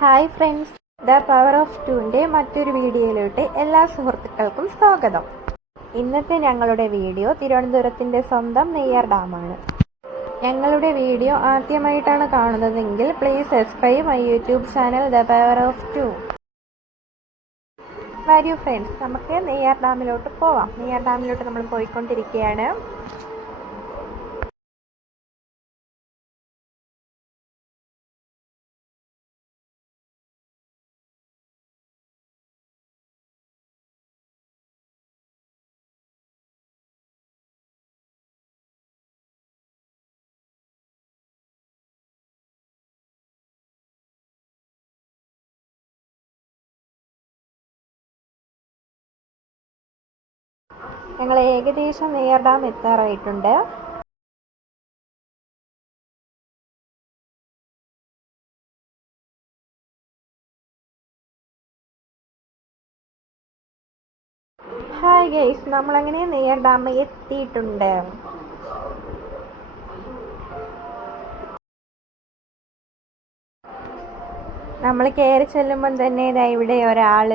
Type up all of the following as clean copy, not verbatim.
Hi friends, the power of ടുവിൻ്റെ മറ്റൊരു വീഡിയോയിലോട്ട് എല്ലാ സുഹൃത്തുക്കൾക്കും സ്വാഗതം. ഇന്നത്തെ ഞങ്ങളുടെ വീഡിയോ തിരുവനന്തപുരത്തിൻ്റെ സ്വന്തം നെയ്യാർ ഡാമാണ്. ഞങ്ങളുടെ വീഡിയോ ആദ്യമായിട്ടാണ് കാണുന്നതെങ്കിൽ please subscribe my YouTube channel the power of two. വരൂ ഫ്രണ്ട്സ്, നമുക്ക് നെയ്യാർ ഡാമിലോട്ട് പോവാം. നെയ്യാർ ഡാമിലോട്ട് നമ്മൾ പോയിക്കൊണ്ടിരിക്കുകയാണ്. ഞങ്ങൾ ഏകദേശം നെയ്യാർ ഡാം എത്താറായിട്ടുണ്ട്. ഹായ് ഗൈസ്, നമ്മളങ്ങനെ നെയ്യാർ ഡാം എത്തിയിട്ടുണ്ട്. നമ്മൾ കയറി ചെല്ലുമ്പം തന്നെ ഇവിടെ ഒരാൾ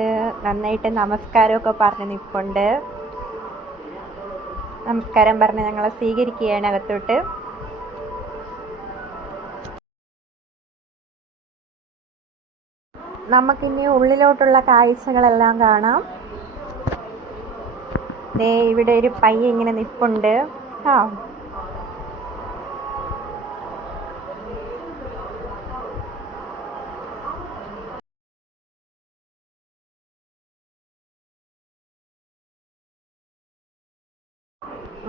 നന്നായിട്ട് നമസ്കാരമൊക്കെ പറഞ്ഞ് നിൽപ്പുണ്ട്. നമസ്കാരം പറഞ്ഞ് ഞങ്ങളെ സ്വീകരിക്കുകയാണ് അകത്തോട്ട്. നമുക്കിനി ഉള്ളിലോട്ടുള്ള കാഴ്ചകളെല്ലാം കാണാം. ഇവിടെ ഒരു പയ്യ ഇങ്ങനെ നിൽപ്പുണ്ട്.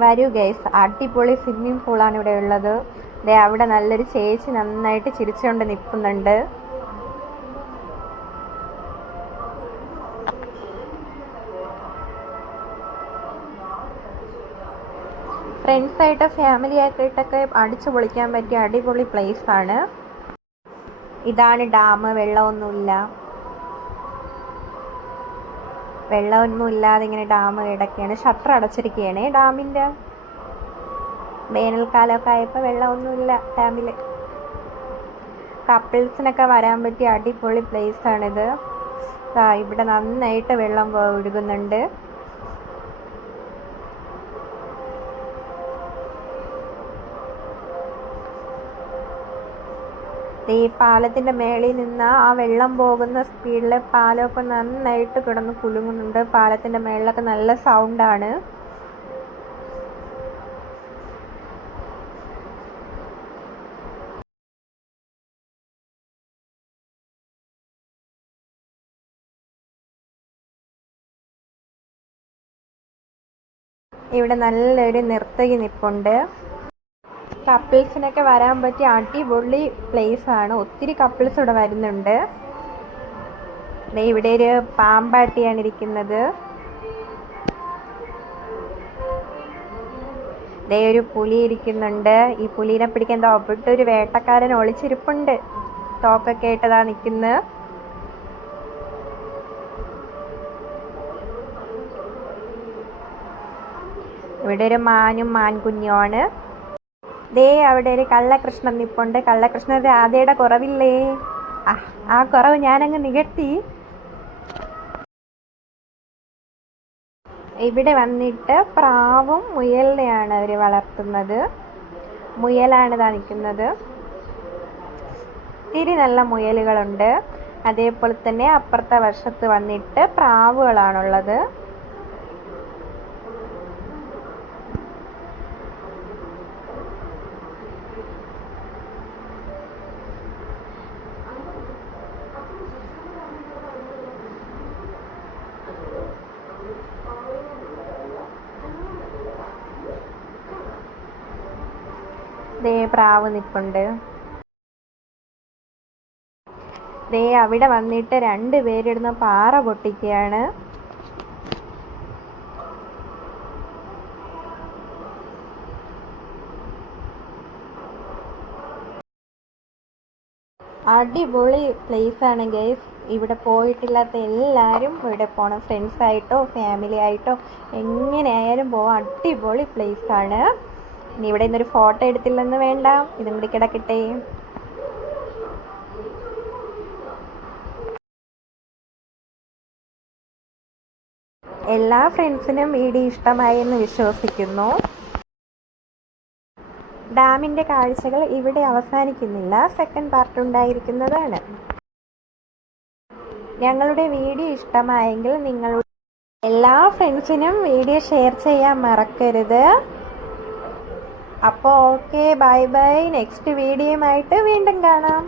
വരൂ ഗൈസ്, അടിപൊളി സ്വിമ്മിംഗ് പൂളാണ് ഇവിടെ ഉള്ളത്. അവിടെ നല്ലൊരു ചേച്ചി നന്നായിട്ട് ചിരിച്ചുകൊണ്ട് നിൽക്കുന്നുണ്ട്. ഫ്രണ്ട്സായിട്ടോ ഫാമിലി ആയിട്ടൊക്കെ അടിച്ചു പൊളിക്കാൻ പറ്റിയ അടിപൊളി പ്ലേസ് ആണ്. ഇതാണ് ഡാം. വെള്ളമൊന്നുമില്ലാതെ ഇങ്ങനെ ഡാം കിടക്കുകയാണ്. ഷട്ടർ അടച്ചിരിക്കുകയാണ് ഡാമിൻ്റെ. വേനൽക്കാലമൊക്കെ ആയപ്പോൾ വെള്ളമൊന്നുമില്ല ഡാമിൽ. കപ്പിൾസിനൊക്കെ വരാൻ പറ്റിയ അടിപൊളി പ്ലേസ് ആണിത്. ഇവിടെ നന്നായിട്ട് വെള്ളം ഒഴുകുന്നുണ്ട്. ഈ പാലത്തിൻ്റെ മേളിൽ നിന്ന് ആ വെള്ളം പോകുന്ന സ്പീഡിൽ പാലമൊക്കെ നന്നായിട്ട് കിടന്ന് കുലുങ്ങുന്നുണ്ട്. പാലത്തിൻ്റെ മേളിലൊക്കെ നല്ല സൗണ്ടാണ്. ഇവിടെ നല്ലൊരു നർത്തകി നിൽപ്പുണ്ട്. കപ്പിൾസിനൊക്കെ വരാൻ പറ്റിയ അടിപൊളി പ്ലേസ് ആണ്. ഒത്തിരി കപ്പിൾസ് ഇവിടെ വരുന്നുണ്ട്. ഇവിടെ ഒരു പാമ്പാട്ടിയാണ് ഇരിക്കുന്നത്. ഒരു പുലി ഇരിക്കുന്നുണ്ട്. ഈ പുലിനെ പിടിക്കാൻ തോപ്പിട്ടൊരു വേട്ടക്കാരൻ ഒളിച്ചിരിപ്പുണ്ട്. തോക്കൊക്കെ ആയിട്ടതാ നിൽക്കുന്നത്. ഇവിടെ ഒരു മാനും മാൻകുഞ്ഞുമാണ്. അവിടെ ഒരു കള്ളകൃഷ്ണൻ നിൽപ്പുണ്ട്. കള്ളകൃഷ്ണൻ രാധയുടെ കുറവില്ലേ, ആ കുറവ് ഞാനങ്ങ് നികത്തി. ഇവിടെ വന്നിട്ട് പ്രാവും മുയലിനെയാണ് അവർ വളർത്തുന്നത്. മുയലാണ് നിൽക്കുന്നത്. ഒത്തിരി നല്ല മുയലുകളുണ്ട്. അതേപോലെ തന്നെ അപ്പുറത്തെ വശത്ത് വന്നിട്ട് പ്രാവുകളാണുള്ളത്. പ്രാവ് നിൽപ്പുണ്ട്. അവിടെ വന്നിട്ട് 2 പേരിടുന്ന പാറ പൊട്ടിക്കുകയാണ്. അടിപൊളി പ്ലേസ് ആണ് ഗൈസ്. ഇവിടെ പോയിട്ടില്ലാത്ത എല്ലാവരും ഇവിടെ പോകണം. ഫ്രണ്ട്സായിട്ടോ ഫാമിലി ആയിട്ടോ എങ്ങനെയായാലും പോവാം. അടിപൊളി പ്ലേസ് ആണ്. ഇനി ഇവിടെ നിന്നൊരു ഫോട്ടോ എടുത്തില്ലെന്ന് വേണ്ട, ഇതും കൂടി കിടക്കട്ടെ. എല്ലാ ഫ്രണ്ട്സിനും വീഡിയോ ഇഷ്ടമായി എന്ന് വിശ്വസിക്കുന്നു. ഡാമിൻ്റെ കാഴ്ചകൾ ഇവിടെ അവസാനിക്കുന്നില്ല, സെക്കൻഡ് പാർട്ട് ഉണ്ടായിരിക്കുന്നതാണ്. ഞങ്ങളുടെ വീഡിയോ ഇഷ്ടമായെങ്കിൽ നിങ്ങളുടെ എല്ലാ ഫ്രണ്ട്സിനും വീഡിയോ ഷെയർ ചെയ്യാൻ മറക്കരുത്. അപ്പോൾ ഓക്കെ, ബൈ ബൈ. നെക്സ്റ്റ് വീഡിയോയുമായിട്ട് വീണ്ടും കാണാം.